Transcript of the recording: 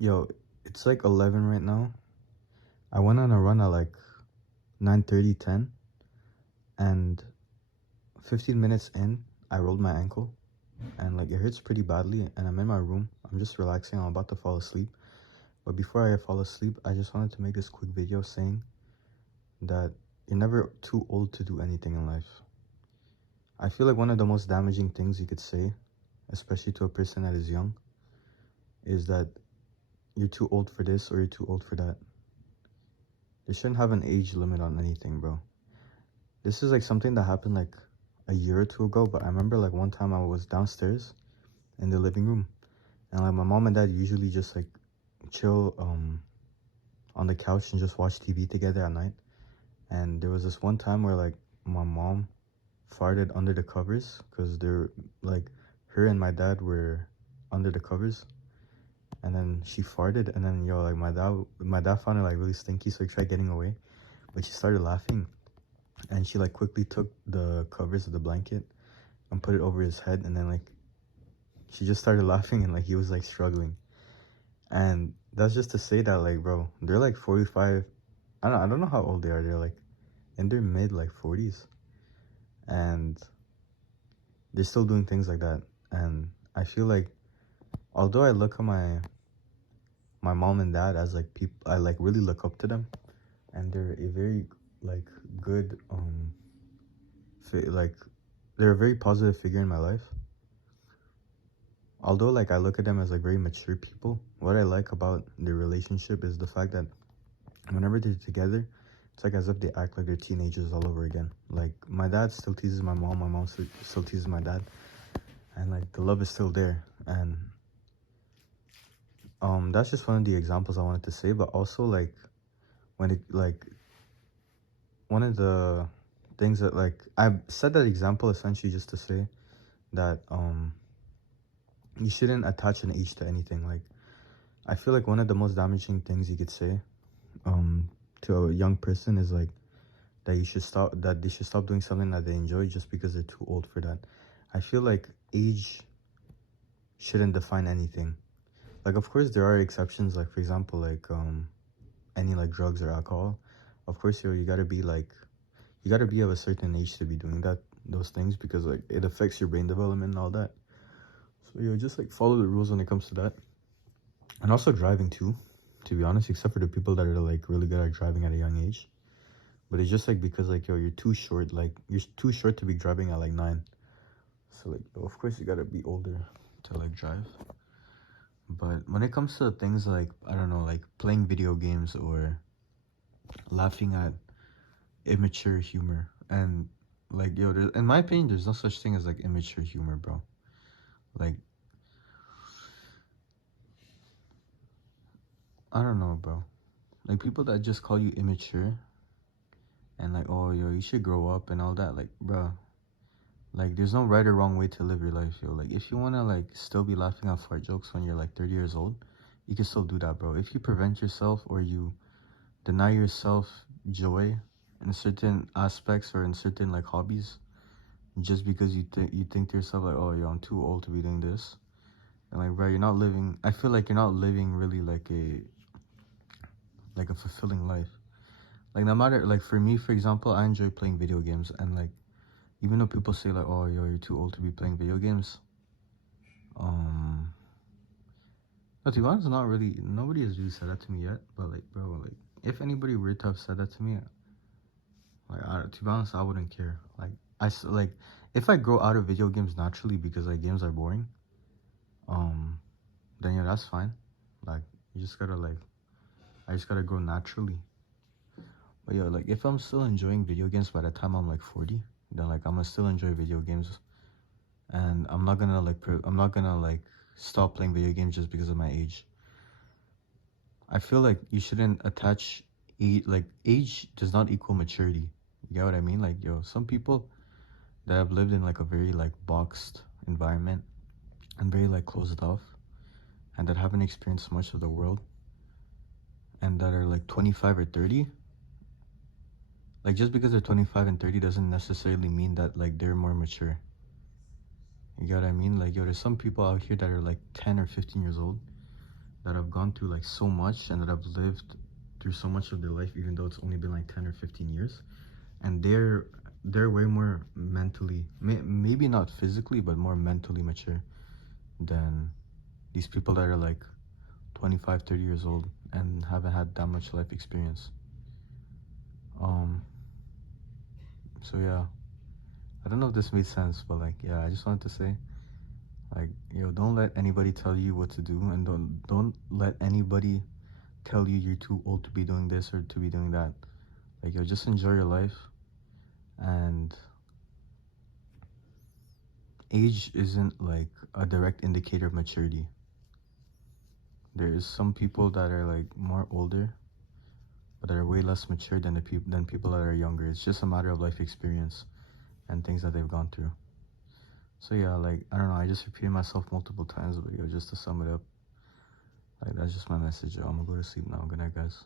Yo, it's like 11 right now. I went on a run at like 9:30, 10, and 15 minutes in, I rolled my ankle and like it hurts pretty badly, and I'm in my room. I'm just relaxing. I'm about to fall asleep. But before I fall asleep, I just wanted to make this quick video saying that you're never too old to do anything in life. I feel like one of the most damaging things you could say, especially to a person that is young, is that you're too old for this or you're too old for that. They shouldn't have an age limit on anything, bro. This is like something that happened like a year or two ago, but I remember like one time I was downstairs in the living room, and like my mom and dad usually just like chill on the couch and just watch TV together at night. And there was this one time where like my mom farted under the covers because they're like her and my dad were under the covers, and then she farted, and then yo like my dad found it like really stinky, so he tried getting away, but she started laughing, and she like quickly took the covers of the blanket and put it over his head, and then like she just started laughing, and like he was like struggling. And that's just to say that like bro, they're like 45. I don't know how old they are. They're like in their mid like 40s, and they're still doing things like that. And I feel like although I look at my mom and dad as like people I like really look up to them, and they're a very like good like they're a very positive figure in my life. Although like I look at them as like very mature people, what I like about their relationship is the fact that whenever they're together, it's like as if they act like they're teenagers all over again. Like my dad still teases my mom still teases my dad, and like the love is still there. And that's just one of the examples I wanted to say. But also like when it like one of the things that like I said that example essentially just to say that you shouldn't attach an age to anything. Like I feel like one of the most damaging things you could say um to a young person is like that they should stop doing something that they enjoy just because they're too old for that. I feel like age shouldn't define anything. Like of course there are exceptions, like for example like any like drugs or alcohol. Of course you gotta be like you gotta be of a certain age to be doing those things, because like it affects your brain development and all that. So just like follow the rules when it comes to that. And also driving too, to be honest, except for the people that are like really good at driving at a young age. But it's just like because like you're too short, like you're too short to be driving at like 9. So like of course you gotta be older to like drive. But when it comes to things like I don't know, like playing video games or laughing at immature humor, and like in my opinion there's no such thing as like immature humor, bro. Like I don't know, bro. Like people that just call you immature and like, oh yo, you should grow up and all that, like bro, like there's no right or wrong way to live your life, yo. Like if you want to like still be laughing at fart jokes when you're like 30 years old, you can still do that, bro. If you prevent yourself or you deny yourself joy in certain aspects or in certain like hobbies just because you think to yourself like, oh yo, I'm too old to be doing this, and like bro, you're not living, I feel like you're not living really like a fulfilling life. Like no matter, like for me for example, I enjoy playing video games, and like even though people say like, oh yo, you're too old to be playing video games, um no, to be honest, not really, nobody has really said that to me yet. But like bro, like if anybody were to have said that to me, like to be honest, I wouldn't care. Like like if I grow out of video games naturally because like games are boring, um then yeah, that's fine. Like you just gotta like I just gotta grow naturally. But yeah, like if I'm still enjoying video games by the time I'm like 40, then like I'm gonna still enjoy video games, and I'm not gonna like stop playing video games just because of my age. I feel like you shouldn't attach like age does not equal maturity. You get what I mean? Like yo, some people that have lived in like a very like boxed environment and very like closed off, and that haven't experienced much of the world, and that are like 25 or 30, like just because they're 25 and 30 doesn't necessarily mean that like they're more mature. You get what I mean? Like yo, there's some people out here that are like 10 or 15 years old, that have gone through like so much and that have lived through so much of their life, even though it's only been like 10 or 15 years, and they're way more mentally, maybe not physically, but more mentally mature than these people that are like 25, 30 years old and haven't had that much life experience. um so yeah, I don't know if this made sense, but like, yeah, I just wanted to say, like, don't let anybody tell you what to do, and don't let anybody tell you you're too old to be doing this or to be doing that. Like, just enjoy your life. And age isn't like a direct indicator of maturity. There is some people that are like more older, but are way less mature than people that are younger. It's just a matter of life experience and things that they've gone through. So yeah, like, I don't know, I just repeated myself multiple times, but just to sum it up, like, that's just my message. I'm gonna go to sleep now. Good night, guys.